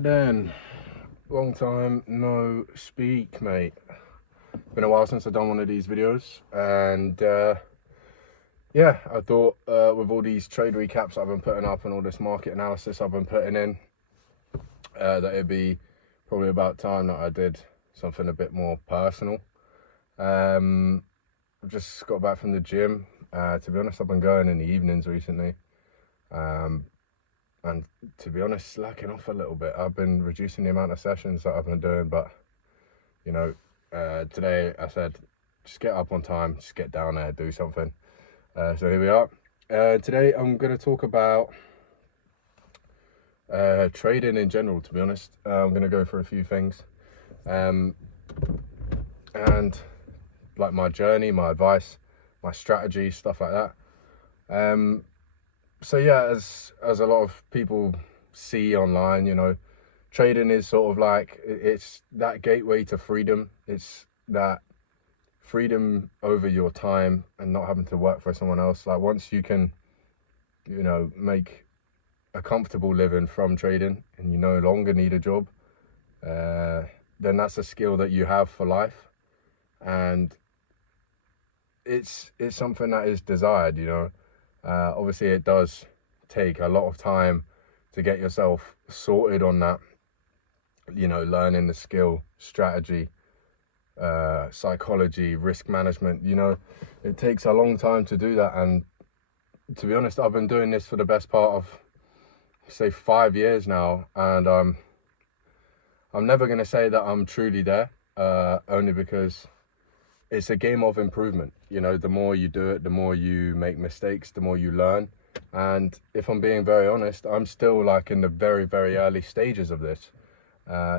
Right then, long time no speak, mate. Been a while since I've done one of these videos, and yeah, I thought with all these trade recaps I've been putting up and all this market analysis I've been putting in, that it'd be probably about time that I did something a bit more personal. I've just got back from the gym. To be honest, I've been going in the evenings recently. And to be honest, slacking off a little bit. I've been reducing the amount of sessions that I've been doing, but you know, today I said, just get up on time, just get down there, do something. So here we are. Today I'm going to talk about trading in general, to be honest. I'm going to go for a few things. And like my journey, my advice, my strategy, stuff like that. So yeah, as a lot of people see online, you know, trading is sort of like, it's that gateway to freedom. It's that freedom over your time and not having to work for someone else. Like once you can, you know, make a comfortable living from trading and you no longer need a job, then that's a skill that you have for life. And it's something that is desired, you know. Obviously it does take a lot of time to get yourself sorted on that, you know, learning the skill, strategy, psychology, risk management. You know, it takes a long time to do that. And to be honest, I've been doing this for the best part of, say, 5 years now, and I'm never going to say that I'm truly there, only because it's a game of improvement. You know, the more you do it, the more you make mistakes, the more you learn. And if I'm being very honest, I'm still like in the very, very early stages of this,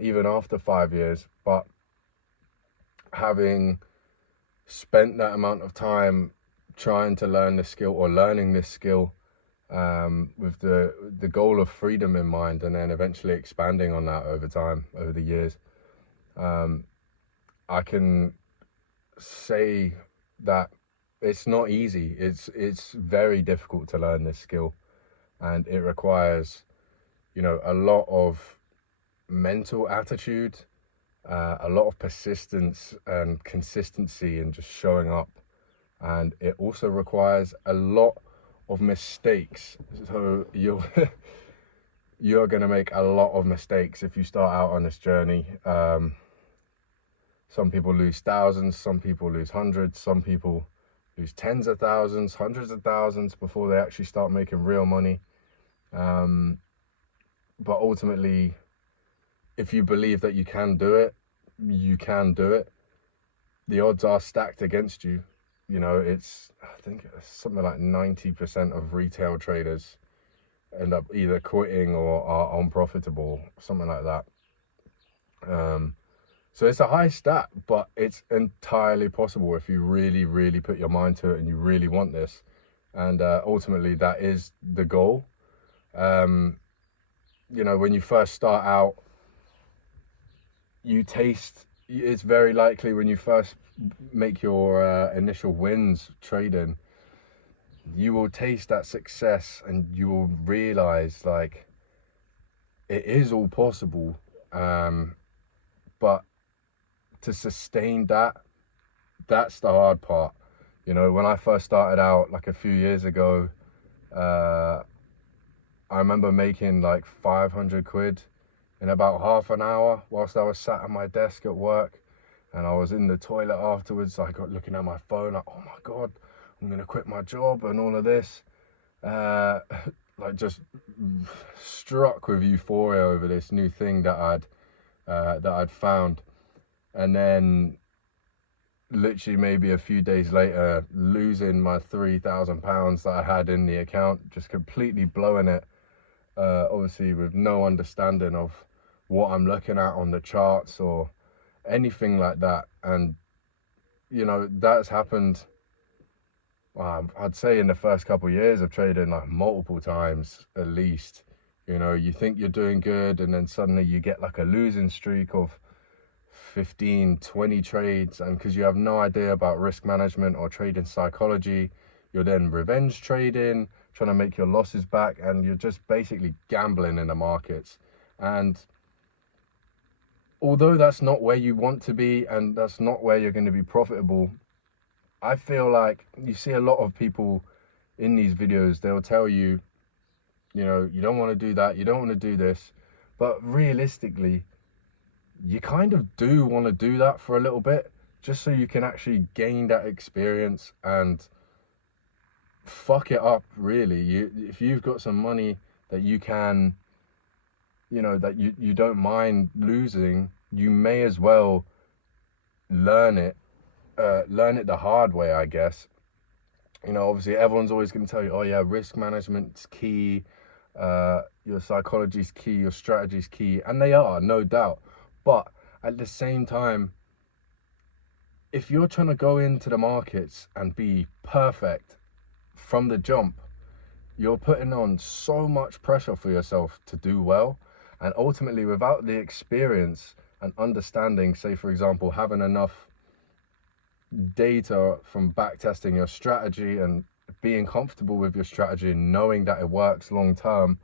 even after 5 years. But having spent that amount of time trying to learn this skill, or learning this skill, with the goal of freedom in mind, and then eventually expanding on that over time, over the years, I can say that it's not easy. It's very difficult to learn this skill, and it requires, you know, a lot of mental attitude, a lot of persistence and consistency, and just showing up. And it also requires a lot of mistakes. So you're going to make a lot of mistakes if you start out on this journey. Some people lose thousands, some people lose hundreds, some people lose tens of thousands, hundreds of thousands before they actually start making real money. But ultimately, if you believe that you can do it, you can do it. The odds are stacked against you. You know, I think it's something like 90% of retail traders end up either quitting or are unprofitable, something like that. So it's a high stat, but it's entirely possible if you really, really put your mind to it and you really want this. And ultimately, that is the goal. You know, when you first start out, it's very likely when you first make your initial wins trading, you will taste that success and you will realize, like, it is all possible. But to sustain that's the hard part. You know, when I first started out, like a few years ago, I remember making like 500 quid in about half an hour whilst I was sat at my desk at work, and I was in the toilet afterwards. I got looking at my phone like, oh my God, I'm gonna quit my job and all of this. Like just struck with euphoria over this new thing that I'd found. And then literally maybe a few days later, losing my £3,000 that I had in the account, just completely blowing it, obviously with no understanding of what I'm looking at on the charts or anything like that. And, you know, that's happened, I'd say in the first couple of years of trading, like multiple times at least. You know, you think you're doing good, and then suddenly you get like a losing streak of 15, 20 trades, and because you have no idea about risk management or trading psychology, you're then revenge trading, trying to make your losses back, and you're just basically gambling in the markets. And although that's not where you want to be and that's not where you're going to be profitable, I feel like you see a lot of people in these videos, they'll tell you, you know, you don't want to do that, you don't want to do this. But realistically, you kind of do want to do that for a little bit, just so you can actually gain that experience and fuck it up, really. If you've got some money that you can, you know, that you don't mind losing, you may as well learn it, learn it the hard way, I guess. You know, obviously everyone's always going to tell you, oh yeah, risk management's key, your psychology's key, your strategy's key, and they are, no doubt. But at the same time, if you're trying to go into the markets and be perfect from the jump, you're putting on so much pressure for yourself to do well. And ultimately, without the experience and understanding, say, for example, having enough data from backtesting your strategy and being comfortable with your strategy and knowing that it works long term,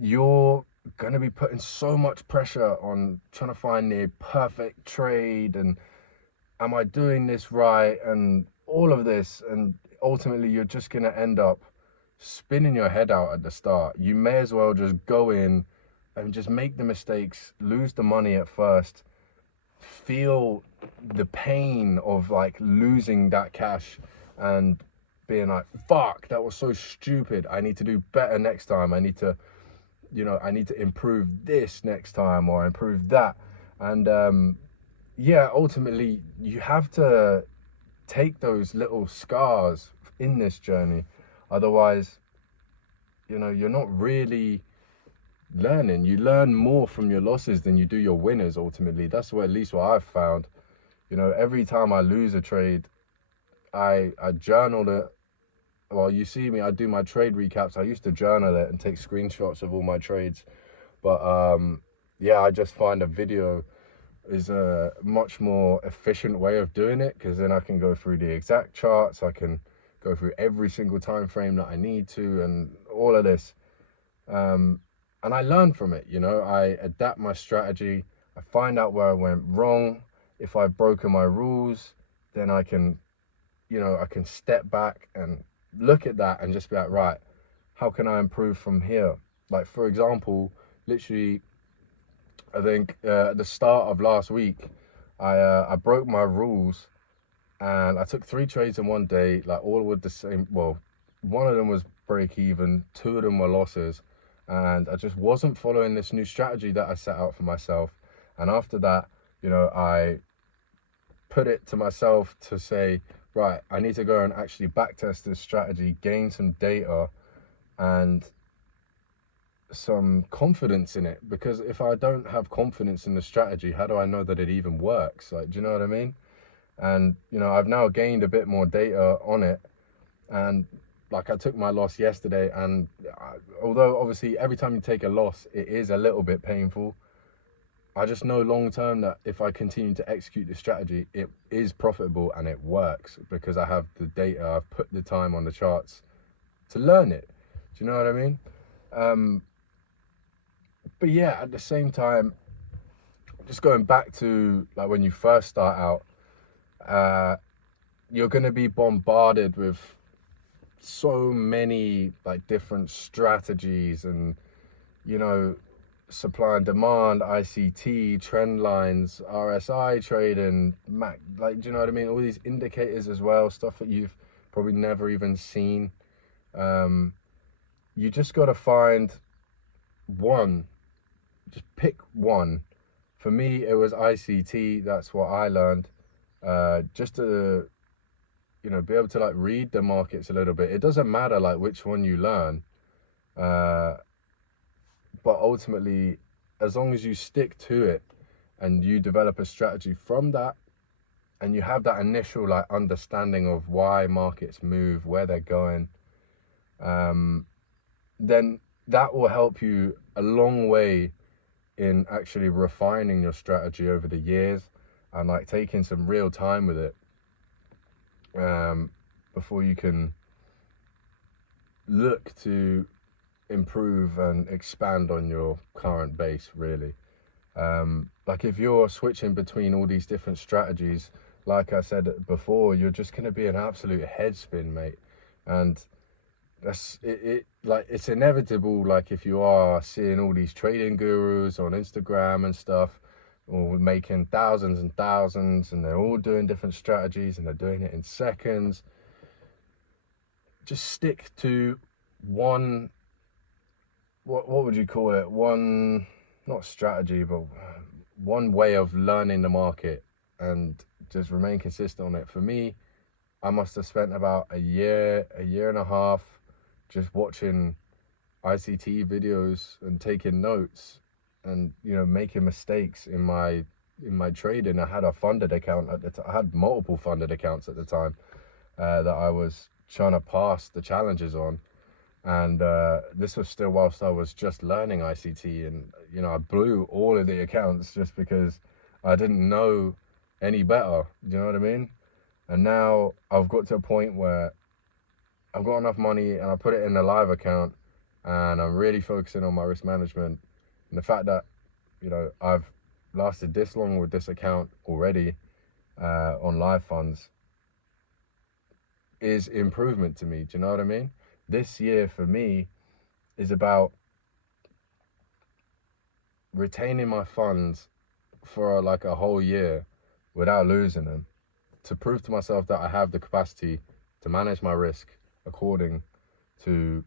you're going to be putting so much pressure on trying to find the perfect trade and am I doing this right and all of this, and ultimately you're just going to end up spinning your head out at the start. You may as well just go in and just make the mistakes, lose the money at first, feel the pain of like losing that cash and being like, fuck, that was so stupid, I need to do better next time, I need to, you know, I need to improve this next time or improve that. And yeah, ultimately you have to take those little scars in this journey. Otherwise, you know, you're not really learning. You learn more from your losses than you do your winners, ultimately. That's what, at least what I've found. You know, every time I lose a trade, I journal it. Well, you see me, I do my trade recaps. I used to journal it and take screenshots of all my trades. But yeah, I just find a video is a much more efficient way of doing it, because then I can go through the exact charts, I can go through every single time frame that I need to, and all of this. And I learn from it, you know, I adapt my strategy, I find out where I went wrong. If I've broken my rules, then I can, you know, I can step back and look at that and just be like, right, how can I improve from here? Like, for example, literally, I think at the start of last week, I broke my rules and I took 3 trades in one day, like all with the same. Well, one of them was break even, 2 of them were losses, and I just wasn't following this new strategy that I set out for myself. And after that, you know, I put it to myself to say, right, I need to go and actually backtest this strategy, gain some data and some confidence in it, because if I don't have confidence in the strategy, how do I know that it even works? Like, do you know what I mean? And you know, I've now gained a bit more data on it, and like I took my loss yesterday, and although obviously every time you take a loss it is a little bit painful, I just know long term that if I continue to execute the strategy, it is profitable and it works, because I have the data, I've put the time on the charts to learn it. Do you know what I mean? But yeah, at the same time, just going back to like when you first start out, you're going to be bombarded with so many like different strategies and, you know, supply and demand, ICT, trend lines, RSI trading, Mac, like, do you know what I mean? All these indicators as well, stuff that you've probably never even seen. You just got to find one, just pick one. For me, it was ICT. That's what I learned. Just to, you know, be able to like read the markets a little bit. It doesn't matter like which one you learn, but ultimately, as long as you stick to it and you develop a strategy from that, and you have that initial like understanding of why markets move, where they're going, then that will help you a long way in actually refining your strategy over the years and like taking some real time with it, before you can look to improve and expand on your current base, really. Like if you're switching between all these different strategies, like I said before, you're just going to be an absolute head spin, mate. And that's it, like it's inevitable. Like if you are seeing all these trading gurus on Instagram and stuff, or making thousands and thousands, and they're all doing different strategies and they're doing it in seconds, just stick to one, what would you call it, one, not strategy, but one way of learning the market, and just remain consistent on it. For me, I must have spent about a year and a half just watching ICT videos and taking notes, and making mistakes in my trading. I had a funded account at the time. I had multiple funded accounts at the time that I was trying to pass the challenges on, and this was still whilst I was just learning ICT, and I blew all of the accounts just because I didn't know any better. Do you know what I mean? And now I've got to a point where I've got enough money and I put it in a live account, and I'm really focusing on my risk management. And the fact that, I've lasted this long with this account already on live funds is improvement to me. Do you know what I mean? This year for me is about retaining my funds for like a whole year without losing them, to prove to myself that I have the capacity to manage my risk according to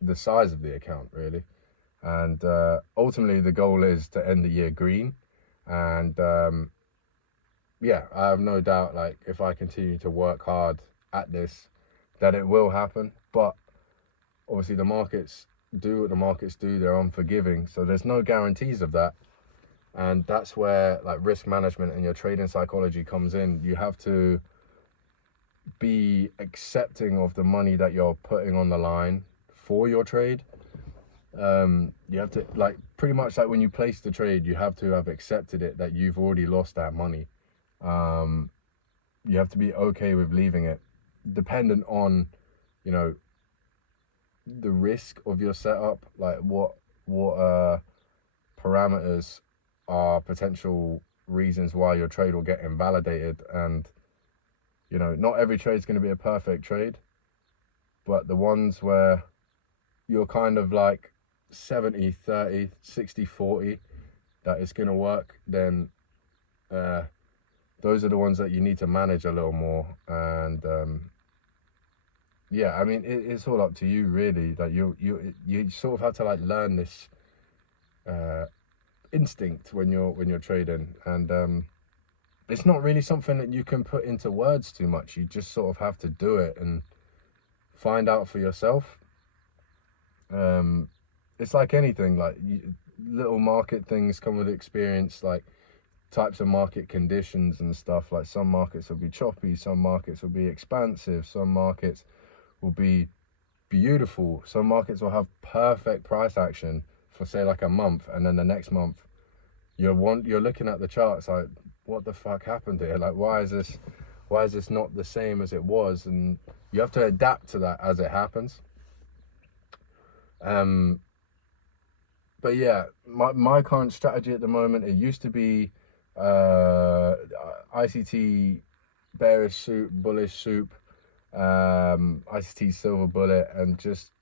the size of the account, really. And ultimately the goal is to end the year green. And yeah, I have no doubt, like, if I continue to work hard at this, that it will happen. But obviously the markets do what the markets do. They're unforgiving, so there's no guarantees of that. And that's where like risk management and your trading psychology comes in. You have to be accepting of the money that you're putting on the line for your trade. You have to, like, pretty much like when you place the trade, you have to have accepted it, that you've already lost that money. You have to be okay with leaving it, dependent on, the risk of your setup, like what parameters are potential reasons why your trade will get invalidated. And not every trade is going to be a perfect trade, but the ones where you're kind of like 70-30, 60-40, that it's going to work, then those are the ones that you need to manage a little more. And yeah, I mean, it's all up to you, really. Like you sort of have to like learn this instinct when you're trading. And it's not really something that you can put into words too much. You just sort of have to do it and find out for yourself. It's like anything, like little market things come with experience, like types of market conditions and stuff. Like some markets will be choppy, some markets will be expansive, some markets will be beautiful, some markets will have perfect price action for say like a month, and then the next month you're looking at the charts like, what the fuck happened here? Like, why is this not the same as it was? And you have to adapt to that as it happens. But yeah, my current strategy at the moment, it used to be ICT bearish soup, bullish soup, ICT silver bullet, and just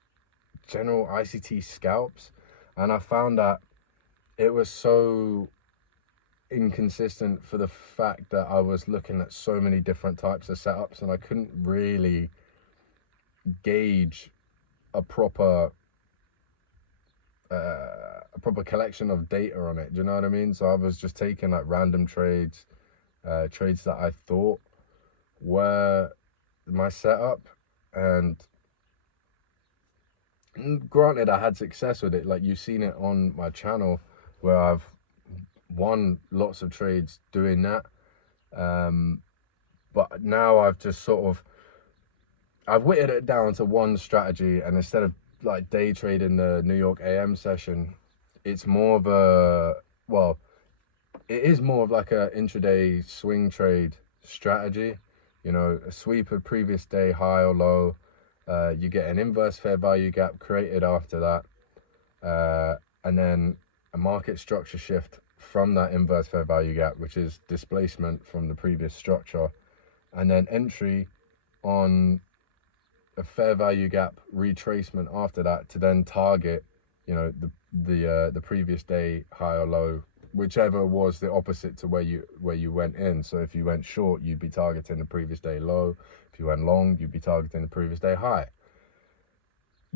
general ICT scalps. And I found that it was so inconsistent for the fact that I was looking at so many different types of setups, and I couldn't really gauge a proper collection of data on it. Do you know what I mean? So I was just taking like random trades, trades that I thought were my setup, and granted I had success with it. Like, you've seen it on my channel where I've won lots of trades doing that. But now I've just sort of, I've whittled it down to one strategy, and instead of like day trading the New York AM session, it's more of a, well, it is more of like a intraday swing trade strategy. A sweep of previous day high or low, you get an inverse fair value gap created after that, and then a market structure shift from that inverse fair value gap, which is displacement from the previous structure, and then entry on a fair value gap retracement after that to then target, you know, the previous day high or low, whichever was the opposite to where you went in. So if you went short, you'd be targeting the previous day low. If you went long, you'd be targeting the previous day high.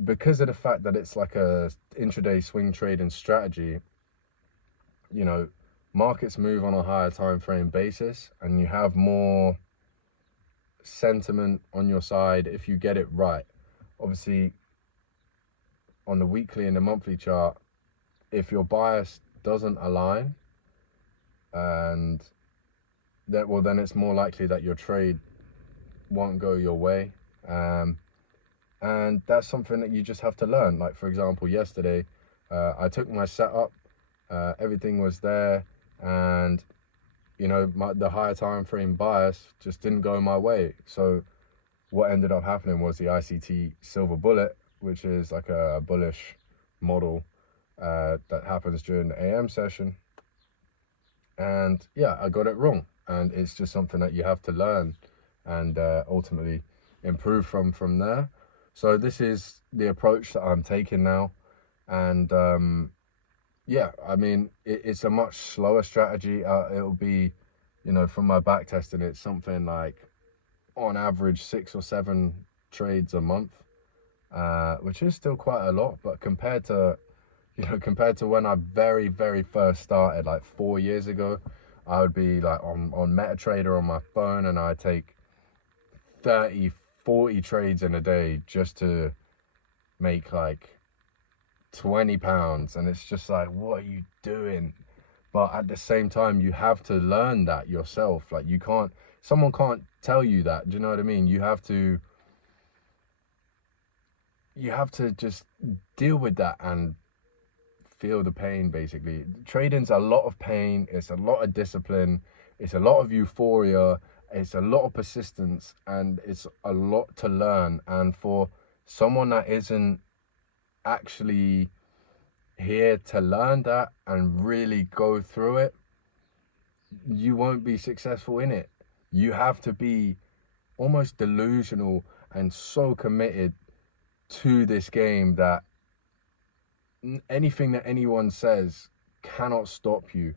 Because of the fact that it's like a intraday swing trading strategy, you know, markets move on a higher time frame basis, and you have more sentiment on your side if you get it right. Obviously, on the weekly and the monthly chart, if your bias doesn't align, and that, well, then it's more likely that your trade won't go your way. And that's something that you just have to learn. Like, for example, yesterday, I took my setup, everything was there, and you know, the higher time frame bias just didn't go my way. So what ended up happening was the ICT silver bullet, which is like a bullish model that happens during the AM session. And yeah, I got it wrong. And it's just something that you have to learn and ultimately improve from there. So this is the approach that I'm taking now. And yeah, I mean, it's a much slower strategy. It'll be, you know, from my back testing, it's something like on average 6 or 7 trades a month, which is still quite a lot. But compared to when I very, very first started, like 4 years ago, I would be like on MetaTrader on my phone, and I'd take 30, 40 trades in a day just to make like £20. And it's just like, what are you doing? But at the same time, you have to learn that yourself. Like, someone can't tell you that. Do you know what I mean? You have to just deal with that and feel the pain, basically. Trading's a lot of pain. It's a lot of discipline. It's a lot of euphoria. It's a lot of persistence, and it's a lot to learn. And for someone that isn't actually here to learn that and really go through it, you won't be successful in it. You have to be almost delusional and so committed to this game that anything that anyone says cannot stop you,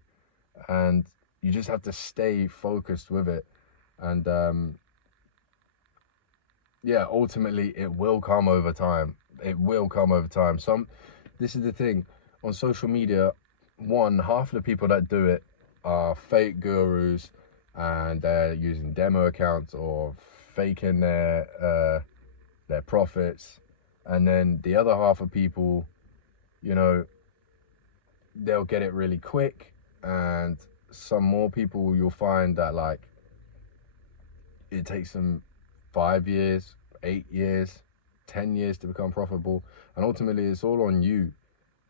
and you just have to stay focused with it. And yeah, ultimately it will come over time. It will come over time. This is the thing, on social media, half of the people that do it are fake gurus, and they're using demo accounts or faking their profits. And then the other half of people, you know, they'll get it really quick. And some more people, you'll find that like it takes them 5 years, 8 years, 10 years to become profitable. And ultimately it's all on you,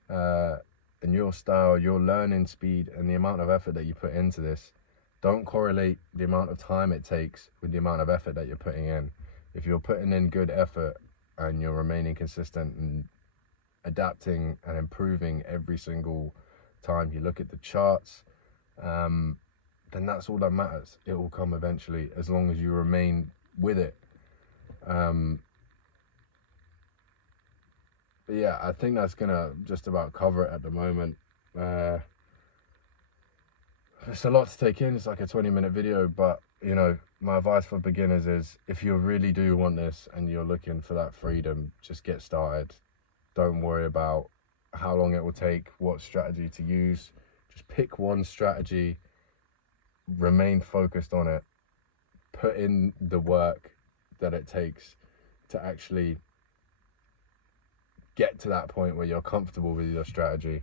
and your style, your learning speed, and the amount of effort that you put into this. Don't correlate the amount of time it takes with the amount of effort that you're putting in. If you're putting in good effort and you're remaining consistent and adapting and improving every single time you look at the charts, then that's all that matters. It will come eventually, as long as you remain with it. But yeah, I think that's gonna just about cover it at the moment. It's a lot to take in. It's like a 20-minute video, but you know, my advice for beginners is, if you really do want this and you're looking for that freedom, just get started. Don't worry about how long it will take, what strategy to use. Just pick one strategy, remain focused on it, put in the work that it takes to actually get to that point where you're comfortable with your strategy.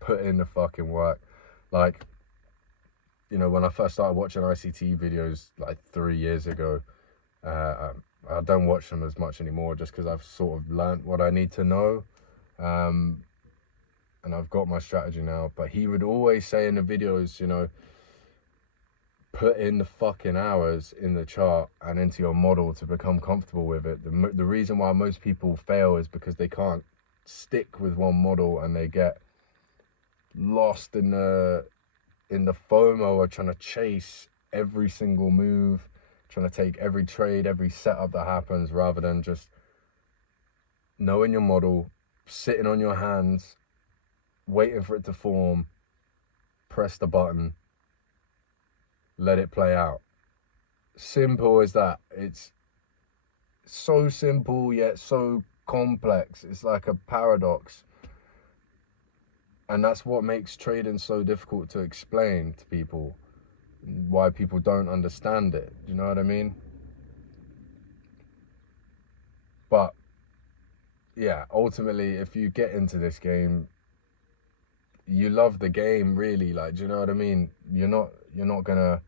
Put in the fucking work. Like, you know, when I first started watching ICT videos like 3 years ago, I don't watch them as much anymore, just because I've sort of learnt what I need to know, and I've got my strategy now. But he would always say in the videos, you know, put in the fucking hours in the chart and into your model to become comfortable with it. The reason why most people fail is because they can't stick with one model, and they get lost in the FOMO of trying to chase every single move, trying to take every trade, every setup that happens, rather than just knowing your model, sitting on your hands, waiting for it to form, press the button, let it play out. Simple as that. It's so simple yet so complex. It's like a paradox. And that's what makes trading so difficult to explain to people. Why people don't understand it. Do you know what I mean? But yeah, ultimately, if you get into this game, you love the game, really. Like, do you know what I mean? You're not gonna.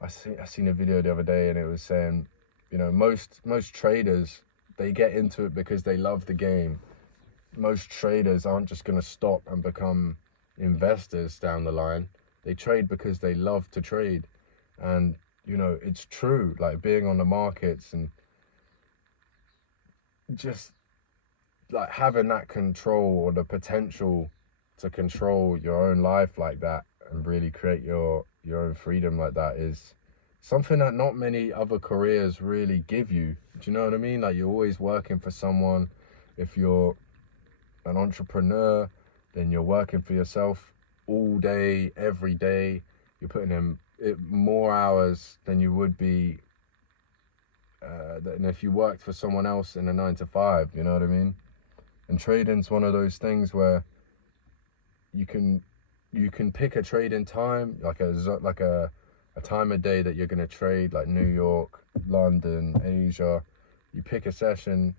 I seen a video the other day, and it was saying, you know, most traders, they get into it because they love the game. Most traders aren't just gonna stop and become investors down the line. They trade because they love to trade, and you know, it's true. Like, being on the markets and just like having that control, or the potential to control your own life like that, and really create your own freedom like that, is something that not many other careers really give you. Do you know what I mean? Like, you're always working for someone. If you're an entrepreneur, then you're working for yourself all day, every day. You're putting in more hours than you would be than if you worked for someone else in a 9 to 5. You know what I mean? And trading's one of those things where you can pick a trading time, like a time of day that you're going to trade, like New York, London, Asia. You pick a session,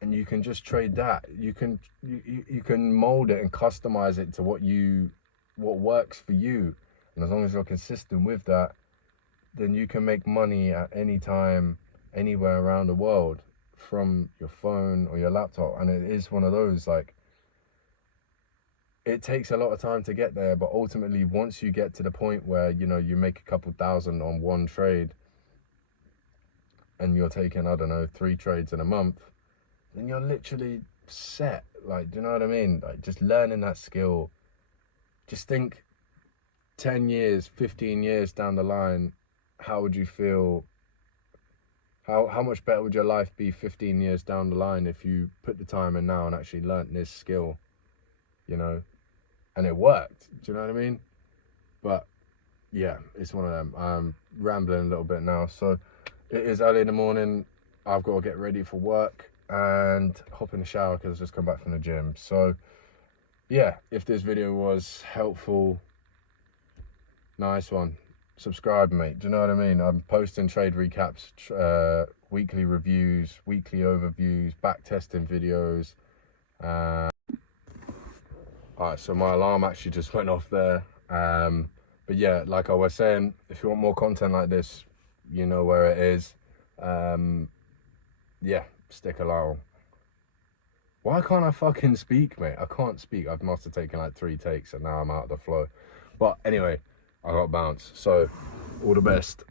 and you can just trade that. You can mold it and customize it to what works for you. And as long as you're consistent with that, then you can make money at any time, anywhere around the world, from your phone or your laptop. And it is one of those, like, it takes a lot of time to get there, but ultimately, once you get to the point where, you know, you make a couple thousand on one trade, and you're taking, I don't know, 3 trades in a month, then you're literally set. Like, do you know what I mean? Like, just learning that skill. Just think 10 years, 15 years down the line, how would you feel? How much better would your life be 15 years down the line if you put the time in now and actually learnt this skill, you know? And it worked. Do you know what I mean? But yeah, it's one of them. I'm rambling a little bit now. So it is early in the morning. I've got to get ready for work and hop in the shower because I've just come back from the gym. So yeah, if this video was helpful, nice one. Subscribe, mate. Do you know what I mean? I'm posting trade recaps, weekly reviews, weekly overviews, back testing videos. Alright, so my alarm actually just went off there. But yeah, like I was saying, if you want more content like this, you know where it is. Yeah, stick along. Why can't I fucking speak, mate? I can't speak. I must have taken like 3 takes and now I'm out of the flow. But anyway, I got bounced. So all the best.